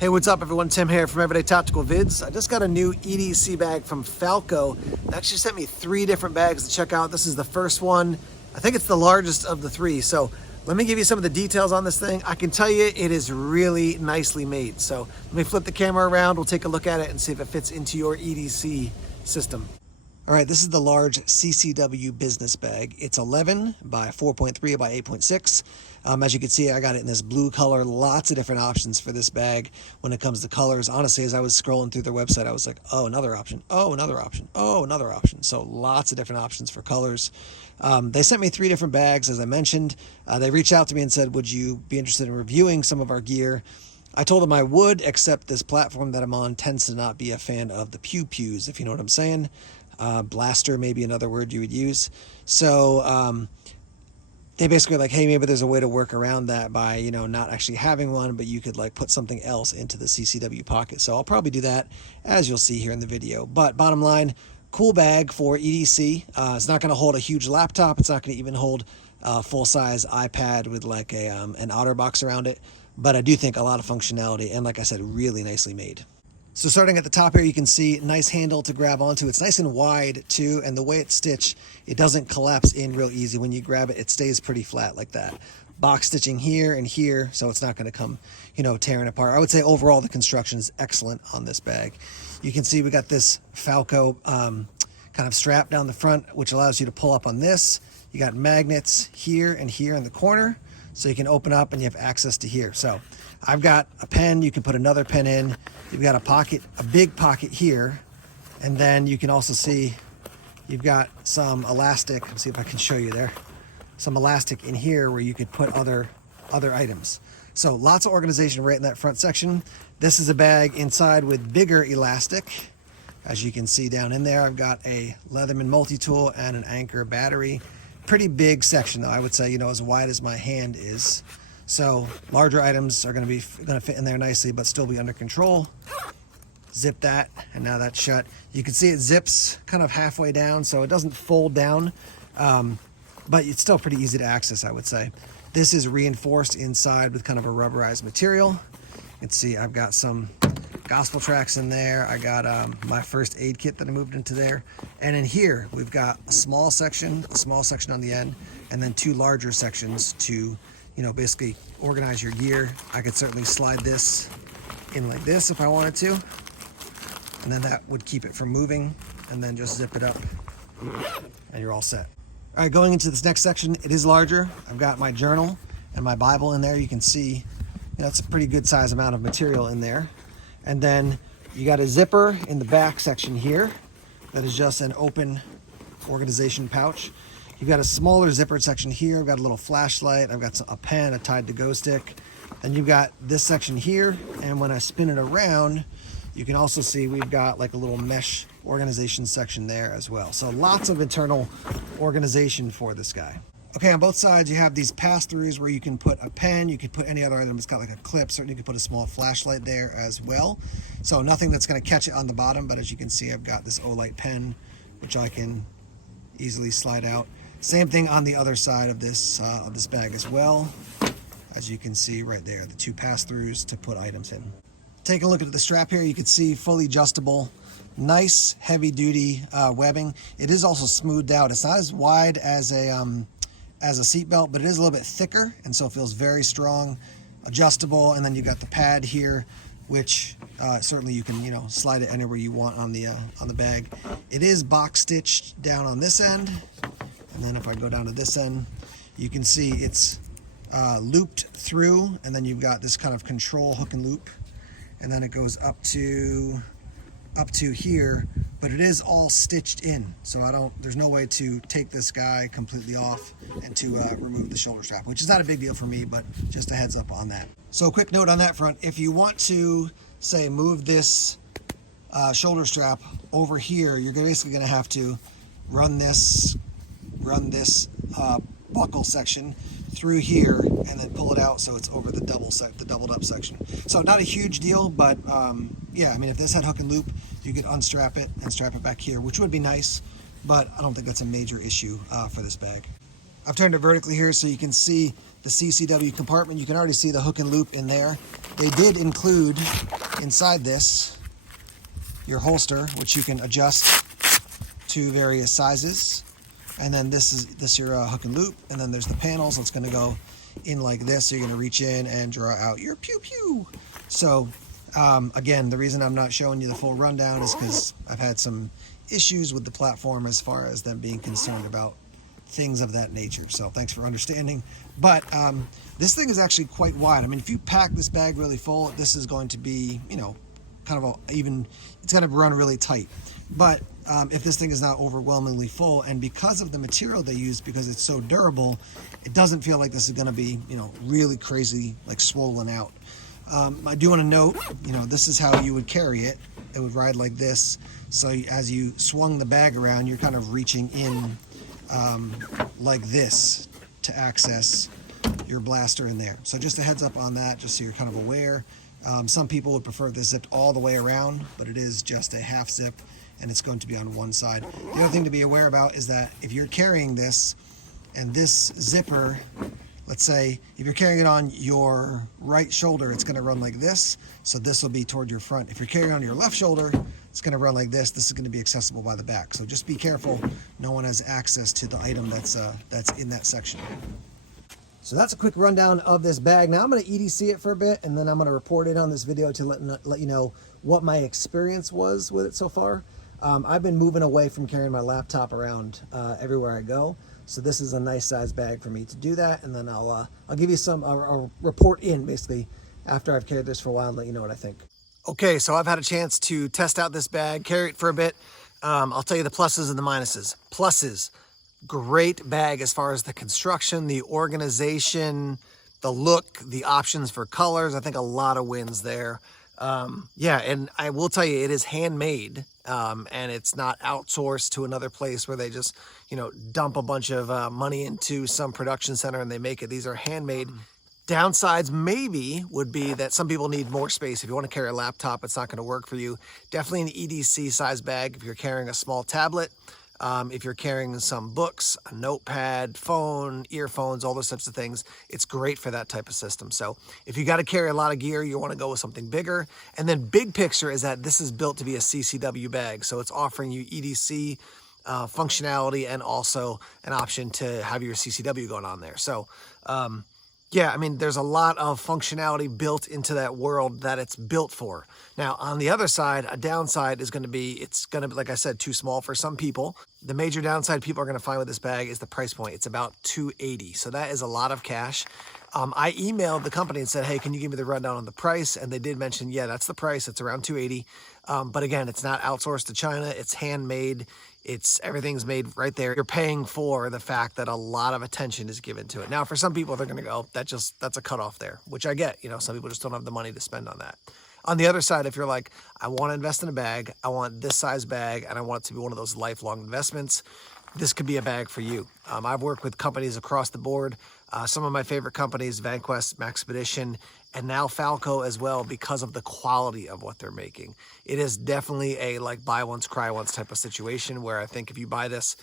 Hey, what's up everyone? Tim here from Everyday Tactical Vids. I just got a new EDC bag from FALCO. They actually sent me 3 different bags to check out. This is the first one. I think it's the largest of the 3. So let me give you some of the details on this thing. I can tell you it is really nicely made. So let me flip the camera around. We'll take a look at it and see if it fits into your EDC system. All right, this is the large CCW business bag. It's 11 by 4.3 by 8.6. As you can see, I got it in this blue color. Lots of different options for this bag when it comes to colors. Honestly, as I was scrolling through their website, I was like, oh, another option. Oh, another option. Oh, another option. So lots of different options for colors. They sent me 3 different bags, as I mentioned. They reached out to me and said, would you be interested in reviewing some of our gear? I told them I would, except this platform that I'm on tends to not be a fan of the pew-pews, if you know what I'm saying. Blaster, maybe another word you would use. So they basically were like, hey, maybe there's a way to work around that by, you know, not actually having one, but you could like put something else into the CCW pocket. So I'll probably do that, as you'll see here in the video. But bottom line, cool bag for EDC. It's not going to hold a huge laptop. It's not going to even hold a full-size iPad with like a an OtterBox around it. But I do think a lot of functionality, and like I said, really nicely made. So starting at the top here, you can see nice handle to grab onto. It's nice and wide too, and the way it's stitched, it doesn't collapse in real easy. When you grab it, it stays pretty flat like that. Box stitching here and here, so it's not going to come, you know, tearing apart. I would say overall the construction is excellent on this bag. You can see we got this FALCO kind of strap down the front, which allows you to pull up on this. You got magnets here and here in the corner, so you can open up and you have access to here. So I've got a pen, you can put another pen in. You've got a pocket, a big pocket here. And then you can also see you've got some elastic. Let's see if I can show you there. Some elastic in here where you could put other items. So lots of organization right in that front section. This is a bag inside with bigger elastic. As you can see down in there, I've got a Leatherman multi-tool and an Anchor battery. Pretty big section though, I would say, you know, as wide as my hand is. So larger items are going to fit in there nicely, but still be under control. Zip that, and now that's shut. You can see it zips kind of halfway down, so it doesn't fold down, but it's still pretty easy to access, I would say. This is reinforced inside with kind of a rubberized material. You can see I've got some gospel tracks in there. I got my first aid kit that I moved into there. And in here, we've got a small section on the end, and then 2 larger sections to, you know, basically organize your gear. I could certainly slide this in like this if I wanted to, and then that would keep it from moving, and then just zip it up and you're all set. All right, going into this next section, it is larger. I've got my journal and my Bible in there. You can see, you know, it's a pretty good size amount of material in there. And then you got a zipper in the back section here that is just an open organization pouch. You've got a smaller zippered section here. I've got a little flashlight. I've got a pen, a Tide to Go stick. And you've got this section here. And when I spin it around, you can also see we've got like a little mesh organization section there as well. So lots of internal organization for this guy. Okay, on both sides, you have these pass-throughs where you can put a pen, you could put any other item. It's got like a clip. Certainly you could put a small flashlight there as well. So nothing that's going to catch it on the bottom, but as you can see, I've got this Olight pen, which I can easily slide out. Same thing on the other side of this bag as well. As you can see right there, the 2 pass-throughs to put items in. Take a look at the strap here. You can see fully adjustable, nice heavy-duty webbing. It is also smoothed out. It's not as wide as a seat belt, but it is a little bit thicker, and so it feels very strong, adjustable. And then you got the pad here, which certainly you can, you know, slide it anywhere you want on the bag. It is box stitched down on this end. And then if I go down to this end, you can see it's looped through, and then you've got this kind of control hook and loop, and then it goes up to here, but it is all stitched in. So there's no way to take this guy completely off and to remove the shoulder strap, which is not a big deal for me, but just a heads up on that. So a quick note on that front, if you want to, say, move this shoulder strap over here, you're basically gonna have to run this buckle section through here and then pull it out so it's over the doubled up section. So not a huge deal, but yeah, I mean, if this had hook and loop, you could unstrap it and strap it back here, which would be nice, but I don't think that's a major issue for this bag. I've turned it vertically here so you can see the CCW compartment. You can already see the hook and loop in there. they did include inside this your holster, which you can adjust to various sizes. And then this is your hook and loop. And then there's the panels. It's going to go in like this. So you're going to reach in and draw out your pew pew. So again, the reason I'm not showing you the full rundown is because I've had some issues with the platform as far as them being concerned about things of that nature. So thanks for understanding. But this thing is actually quite wide. I mean, if you pack this bag really full, this is going to be, you know, kind of it's going to run really tight. But if this thing is not overwhelmingly full, and because of the material they use, because it's so durable, it doesn't feel like this is going to be, you know, really crazy, like swollen out. I do want to note, you know, this is how you would carry it. It would ride like this. So as you swung the bag around, you're kind of reaching in like this to access your blaster in there. So just a heads up on that, just so you're kind of aware. Some people would prefer this zipped all the way around, but it is just a half zip and it's going to be on one side. The other thing to be aware about is that if you're carrying this and this zipper, let's say if you're carrying it on your right shoulder, it's going to run like this. So this will be toward your front. If you're carrying it on your left shoulder, it's going to run like this. This is going to be accessible by the back. So just be careful. No one has access to the item that's in that section. So that's a quick rundown of this bag. Now I'm going to EDC it for a bit, and then I'm going to report it on this video to let you know what my experience was with it so far. I've been moving away from carrying my laptop around everywhere I go. So this is a nice size bag for me to do that. And then I'll give you I'll report in basically after I've carried this for a while and let you know what I think. Okay, so I've had a chance to test out this bag, carry it for a bit. I'll tell you the pluses and the minuses. Pluses, great bag as far as the construction, the organization, the look, the options for colors. I think a lot of wins there. Yeah, and I will tell you, it is handmade, and it's not outsourced to another place where they just, you know, dump a bunch of money into some production center and they make it. These are handmade. Downsides maybe would be that some people need more space. If you want to carry a laptop, it's not going to work for you. Definitely an EDC size bag if you're carrying a small tablet. If you're carrying some books, a notepad, phone, earphones, all those types of things, it's great for that type of system. So if you got to carry a lot of gear, you want to go with something bigger. And then big picture is that this is built to be a CCW bag. So it's offering you EDC functionality and also an option to have your CCW going on there. So yeah, I mean, there's a lot of functionality built into that world that it's built for. Now, on the other side, a downside is going to be, it's going to be, like I said, too small for some people. The major downside people are going to find with this bag is the price point. It's about $280. So that is a lot of cash. I emailed the company and said, hey, can you give me the rundown on the price? And they did mention, yeah, that's the price. It's around $280. But again, it's not outsourced to China. It's handmade. Everything's made right there. You're paying for the fact that a lot of attention is given to it. Now, for some people, they're going to go, that's a cutoff there, which I get. You know, some people just don't have the money to spend on that. On the other side, if you're like, I want to invest in a bag, I want this size bag, and I want it to be one of those lifelong investments, this could be a bag for you. I've worked with companies across the board. Some of my favorite companies, VanQuest, Maxpedition, and now FALCO as well, because of the quality of what they're making. It is definitely a like buy once, cry once type of situation where I think if you buy this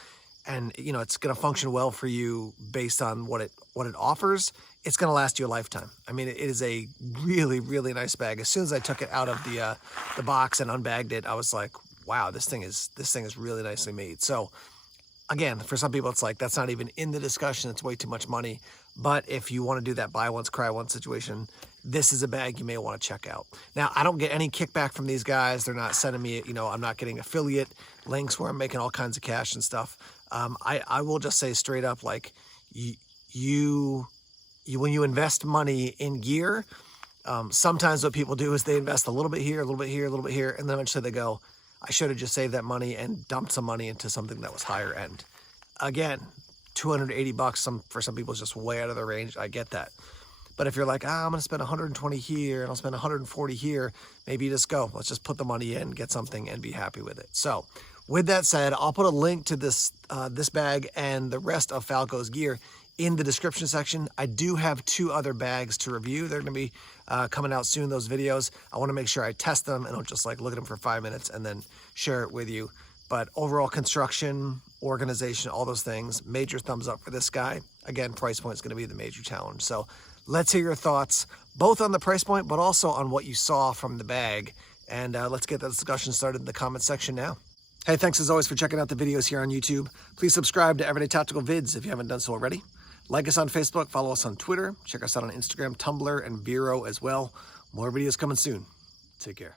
and you know it's going to function well for you based on what it offers, it's going to last you a lifetime. I mean, it is a really, really nice bag. As soon as I took it out of the box and unbagged it, I was like, wow, this thing is really nicely made. So again, for some people, it's like, that's not even in the discussion. It's way too much money. But if you want to do that buy once, cry once situation, this is a bag you may want to check out. Now, I don't get any kickback from these guys. They're not sending me, you know, I'm not getting affiliate links where I'm making all kinds of cash and stuff. I will just say straight up, like, you when you invest money in gear, sometimes what people do is they invest a little bit here, a little bit here, a little bit here, and then eventually they go, I should have just saved that money and dumped some money into something that was higher end. Again, $280 for some people is just way out of their range. I get that. But if you're like, I'm going to spend 120 here and I'll spend 140 here, maybe you just go, let's just put the money in, get something and be happy with it. So with that said, I'll put a link to this bag and the rest of FALCO's gear in the description section. I do have 2 other bags to review. They're going to be coming out soon, those videos. I want to make sure I test them and don't just like look at them for 5 minutes and then share it with you. But overall construction, organization, all those things, major thumbs up for this guy. Again, price point is going to be the major challenge. So Let's hear your thoughts, both on the price point, but also on what you saw from the bag. And let's get that discussion started in the comment section now. Hey, thanks as always for checking out the videos here on YouTube. Please subscribe to Everyday Tactical Vids if you haven't done so already. Like us on Facebook, follow us on Twitter, check us out on Instagram, Tumblr, and Vero as well. More videos coming soon. Take care.